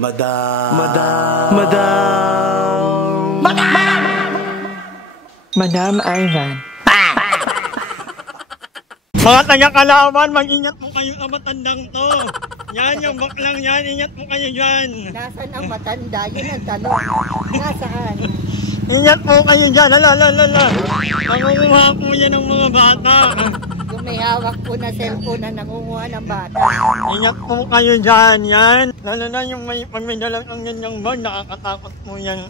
Madam. Madam Ivan. Mga taga-Kalawan, mag-ingat po kayo sa matandang to. Yan, yung baklang yan, ingat po kayo dyan. Nasaan ang matanda? Yun ang tanong. Nasaan? Ingat po kayo dyan, hala. Nangunguha po yan ng mga bata. Yung may hawak po na cellphone na nangunguha ng bata. Ingat po kayo dyan, yan. Lalo na yung pag may dalang ang ganyang bag, nakakatakot po yan.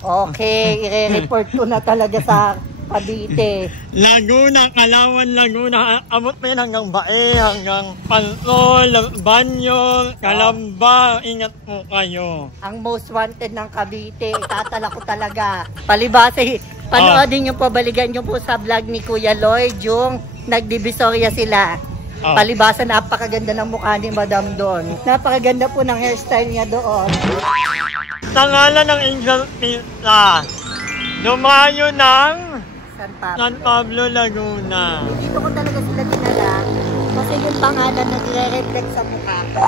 Okay, i-report ko na talaga sa Cavite. Laguna, Kalawan, Laguna. Abot pa yan hanggang Bae, hanggang Pantol, Banyo, Kalamba. Ingat po kayo. Ang most wanted ng Cavite, itatala ko talaga. Palibase, panoodin nyo po, balikan nyo po sa vlog ni Kuya Lloyd, yung nagdivisoria sila. Palibasa, napakaganda ng mukha ni Madam doon. Napakaganda po ng hairstyle niya doon. Sa ngalan ng Angel Pizza, lumayo ng San Pablo, Laguna. Dito ko talaga sila dinala kasi yung pangalan na nire-reflect sa mukha ko.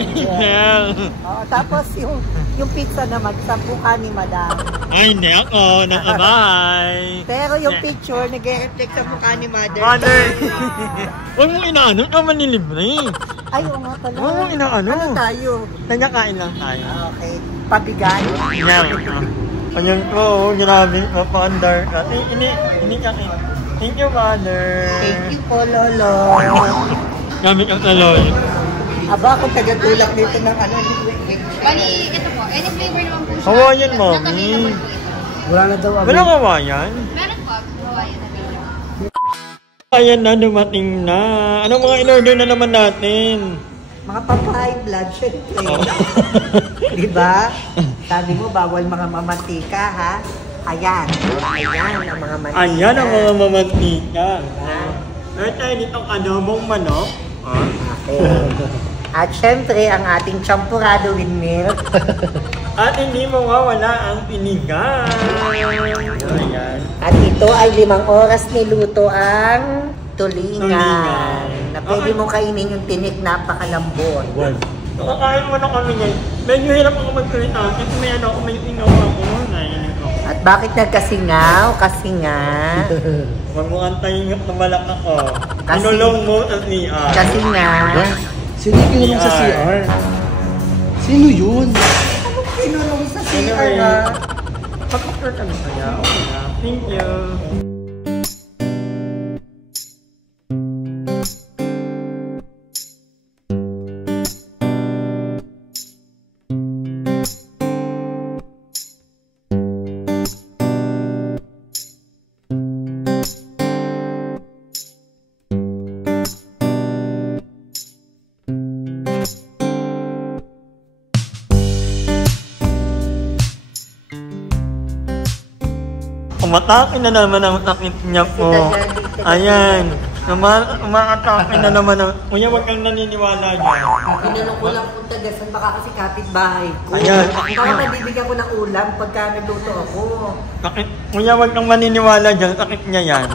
Angel. Tapos yung pizza naman sa mukha ni Madam. Ay, hindi ako. Nasa bahay. Pero yung picture nire-reflect sa mukha ni Mother. Huwag mo inaano ka manilibre. Ay, oo nga pala. Huwag mo inaano. Ano tayo? Nagkakain lang tayo. Okay. Pabigan? Yeah. Ayan ko, grabe, mapa-under ka. Hindi ka. Thank you, Father. Thank you po, Lolo. Gamit ang taloy. Aba, kung tagatulak dito ng ano. Bali, ito po. Any flavor naman po siya. Hawaiian, Mommy. Wala na daw. Walang Hawaiian? Meron po. Hawaiian available. Ayan na, dumating na. Anong mga in-order na naman natin? Mga pa-high blood, syempre. Diba? Sabi mo, bawal mga mamantika, ha? Ayan. Ayan ang mga mantika. Ayan ang mga mamantika. Meron tayo ditong adobong manok. Okay. At syempre, ang ating champurado with milk. At hindi mawawala ang pinigang. Ayan. At ito ay 5 oras niluto ang tulingan. Na pwede mo kainin yung tinik, napakalambot. Nakakain mo na kami ngayon. Medyo hirap ako magsalita. Kasi may ano ako, may tingaw ako. At bakit nagkasingaw? Kasi nga... Huwag mo antayin na malak ako. Kasi- Inulong mo ang CR. Kasi nga... Sino yung kinulong sa CR? Sino yun? Ano pinulong sa CR, Anyway, ha? pag-offer kami kaya. Okay na. Thank you. Umatake na naman ang sakit niya po. Ayan. Umatake na naman ang... Kuya, wag kang naniniwala dyan. Pinulong ko lang po tagasan, baka kasi kapitbahay ko. Ayan. Kaya nabibigyan ko ng ulam pagka nagluto ako. Kuya, wag kang maniniwala dyan. Sakit niya yan.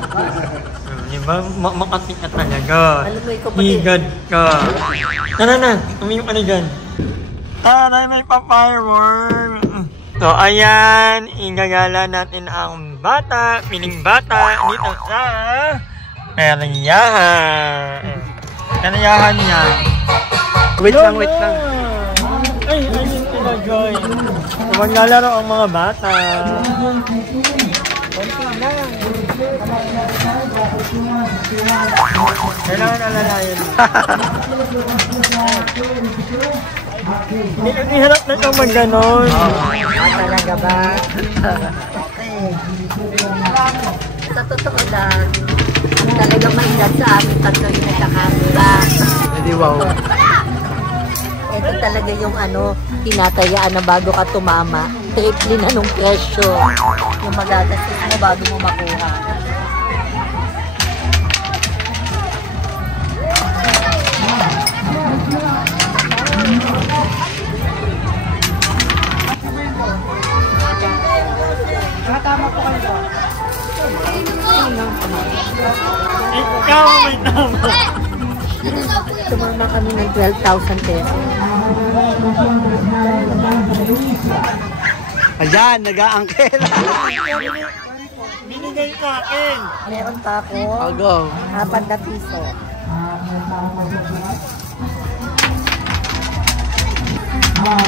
Diba? Makasik ka talaga. Alam mo, ikaw pati. Higad ka. Na. Tumiyok ka na dyan. Taray, may pa-firework. So, ayan. Igagala natin ang bata. Piling bata. Dito sa Peryahan. Peryahan niya. Wait lang. Ay, ayun sila, Joy. Maglalaro ang mga bata. Kailangan alalayan. Hirap na itong mag-ganon. Talaga ba? Okay. Sa totoo lang, talaga maingat sa amin tatlo yung nagkakamera. Hindi, wow. Ito talaga yung tinatayaan na bago ka tumama. Triple na nung presyo. Yung magagastos mo bago mo makuha. Tama po kayo. Ikaw may tama. Tumama kami ng 12,000 pesos. Ayan, nag-aangkela. Binigay sa akin. Meron pa ako. I'll go. 4 na piso.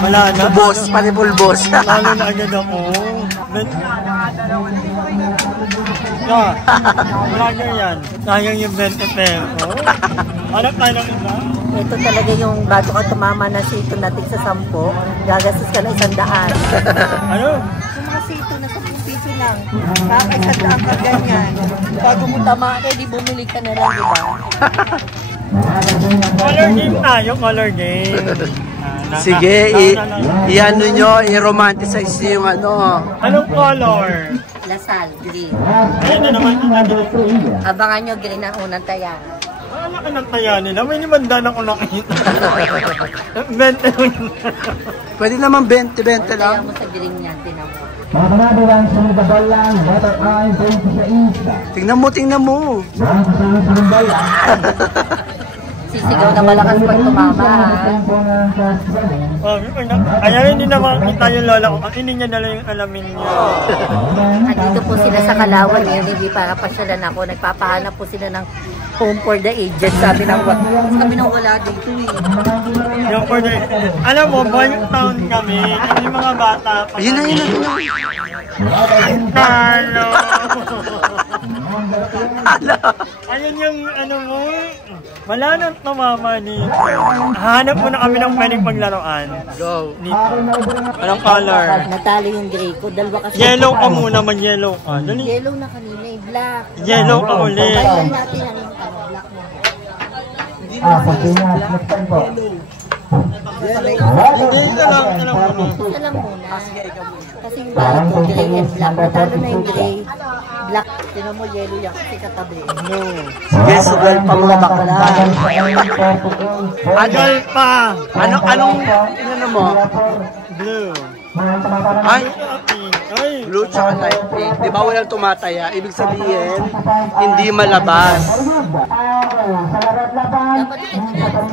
Wala na. Boss, panipulbos. Lalo na agad ako. Vlogger yan. Sayang yung 20 peso. Hanap tayo ng iba? Ito talaga yung bago ka tumama na sito natin sa 10, gagastos ka na 100. Ano? Yung mga sito na 10 piso lang, kakaisandaan ka ganyan. Bago mo tamaan, di bumili ka na lang, di ba? Color game tayo, color game. Sige, i-ano nyo, i-romanticize nyo yung ano. Anong color? Lasal, green. Ayan na naman yung ano. Abangan nyo, green ang unang taya. Wala ka ng taya nila. May limanda na ko nakita. 20 Pwede naman 20-20 Taya lang. mo sa green yan, tinan mo. Mga kanadulan, sumigabal lang, water eye, 20 sa isa. Tingnan mo, tingnan mo. Mga kasama sumigabal lang. Sisigaw na malakas pag tumama, ha? Kaya hindi na makakita yung lola ko. Hindi niya dala yung alamin niya. Andito po sila sa Kalawan ngayon, hindi para pasyalan ako. Nagpapahanap po sila ng home for the aged. Sabi ng wala dito eh. Yung for the... Alam mo, boy town kami. Yung mga bata. Ayun na, yun na. Talo! Hala. Ayun yung ano mo. Wala nang tumama dito. Hanap mo na kami ng pwedeng paglaruan. Go. Dito. Anong color? Natalo yung gray ko. Dalawa kasi. Yellow ka muna, mag-yellow ka. Dali. Yellow na kanina eh. Black. Yellow ka ulit. Bayan natin ang black mo. Pagkinas, nagtan po. Hindi, ito lang muna. Ito lang muna. Kasi yung bahay ko, gray and black. Natalo na yung gray. Black. Tinan mo, yellow yan kasi katabi. No. Sige, sugal pa mga bakla. Agal pa! Anong, ano mo? Blue. Ay, Ay, blue tsaka light pink. Di ba walang tumataya? Ibig sabihin, hindi malabas. Dapat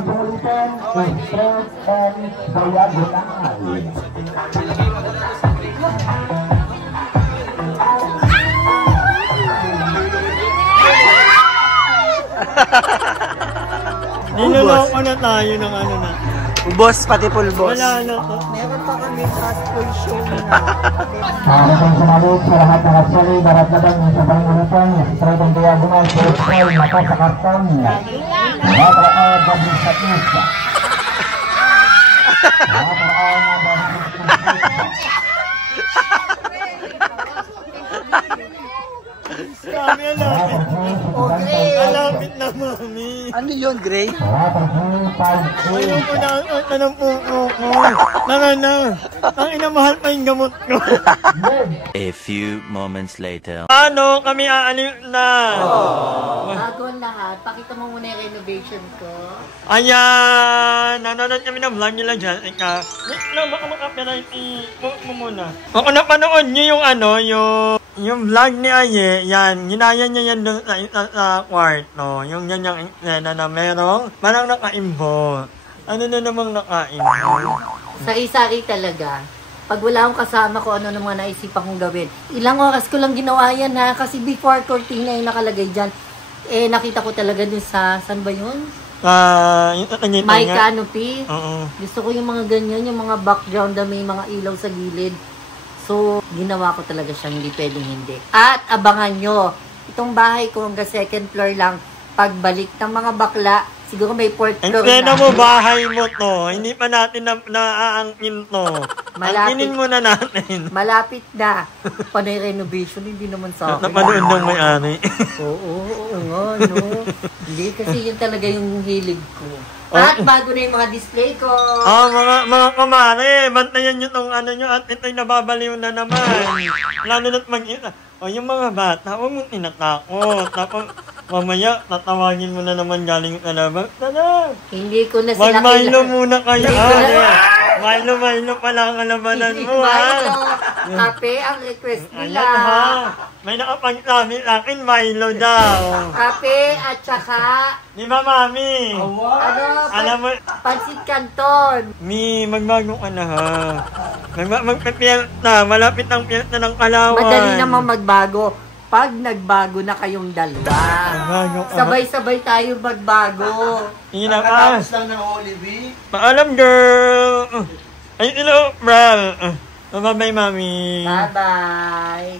niloloko na tayo ng ano na. Boss, pati pulbos. Wala na to. meron pa kami fast food show na. Maraming sumalit sa lahat ng aksyon, darat labang yung sabay ulitan, straight ang diagonal, straight style, mata sa karton. Water eye, double sa isa. Water eye, double sa isa. Mami, alapit. Okay. Alapit na, mami. Ano yun, Gray? Water eye, 5, Ayoko na ng pupo ko. Na. Ang inamahal pa yung gamot ko. A few moments later. Ano? Kami aalim na. Bago ang lahat, pakita mo muna yung renovation ko. Ayan! Nanonood kami ng vlog nila dyan. Ika, wait lang, baka makapiright mo muna. Ako napanood nyo yung ano, yung vlog ni Aye, yan, ginaya niya yan doon sa kwarto. Yung ganyang eksena na merong parang nakaimbo. Ano na namang nakaimbo? Sari-sari talaga. Pag wala akong kasama ko, ano naman naisipan kong gawin. Ilang oras ko lang ginawa yan ha, kasi before cortina yung nakalagay dyan. Eh, nakita ko talaga dun sa, saan ba yun? Yung tatangit My canopy. Oo. Gusto ko yung mga ganyan, yung mga background na may mga ilaw sa gilid. So, ginawa ko talaga siyang hindi pwedeng hindi. At abangan nyo, itong bahay ko hanggang second floor lang, pagbalik ng mga bakla, siguro may fourth floor Hindi na na. mo bahay mo to. Hindi pa natin naaangkin to. Angkinin muna natin. Malapit na. Panay renovation, hindi naman sa akin. Napanood ng may-ari. Oo nga, no. Hindi, kasi yun talaga yung hilig ko. At bago na yung mga display ko. Mga kamare, bantayan nyo tong ano nyo at ito'y nababaliw na naman. Lalo na't mag-ina. Yung mga bata, huwag mong tinatakot. Tapos, Mamaya, tatawagin mo na naman galing ka labas. Tada! Hindi ko na sila Mag-Milo muna kayo. Milo pa lang ang labanan mo, ha? Milo, kape ang request nila. Ayan, ha? May nakapagsabi sa akin, Milo daw. Kape at saka, Di ba, Mami? Alam mo, pansit canton. magbago ka na, ha? Magpipiyelta. Malapit ang piyelta ng Kalawan. Madali namang magbago. Pag nagbago na kayong dalawa, Magbago ka. sabay-sabay tayo magbago. Ina ka. Nakatapos lang ng Olive. Paalam, girl. Ay, hello, bro. Bye-bye, Mami. Bye-bye.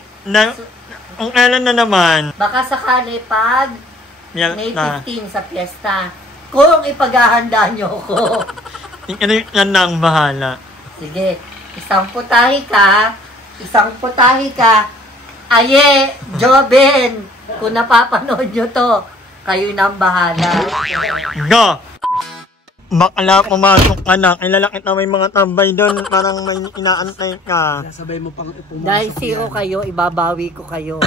Ang kailan na naman? Baka sakali pag May Piyelta. 15 sa piyesta, kung ipaghahanda nyo ko. Yan na ang bahala. Sige, isang putahe ka. Aye, Joben, kung napapanood nyo to, kayo na ang bahala. Go! Bakla, pumasok ka na. Kilala kita may mga tambay doon. Parang may inaantay ka. Sabay mo pang pumasok. Dahil CEO kayo, ibabawi ko kayo.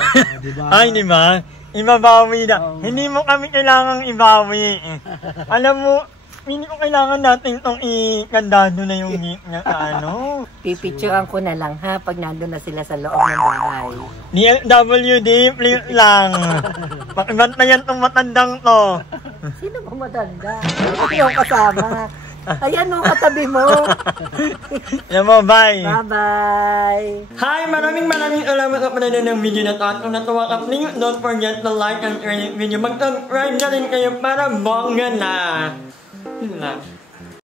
Diba? Ay, di ba? Ibabawi na. Hindi mo kami kailangang ibawi. Alam mo, hindi ko kailangan natin itong ikandado na yung gate niya sa ano. Pipicturean ko na lang ha, pag nandun na sila sa loob ng bahay. DFWD, please lang. Pakibantayan tong matandang to. Sino ba matanda? Ikaw kasama. Ayan o, katabi mo. Alam mo, bye. Bye-bye. Hi! Maraming salamat sa panonood ng video na to. At kung natuwa ka, please don't forget to like and share this video. Mag-subscribe na rin kayo para bongga na. Yun na.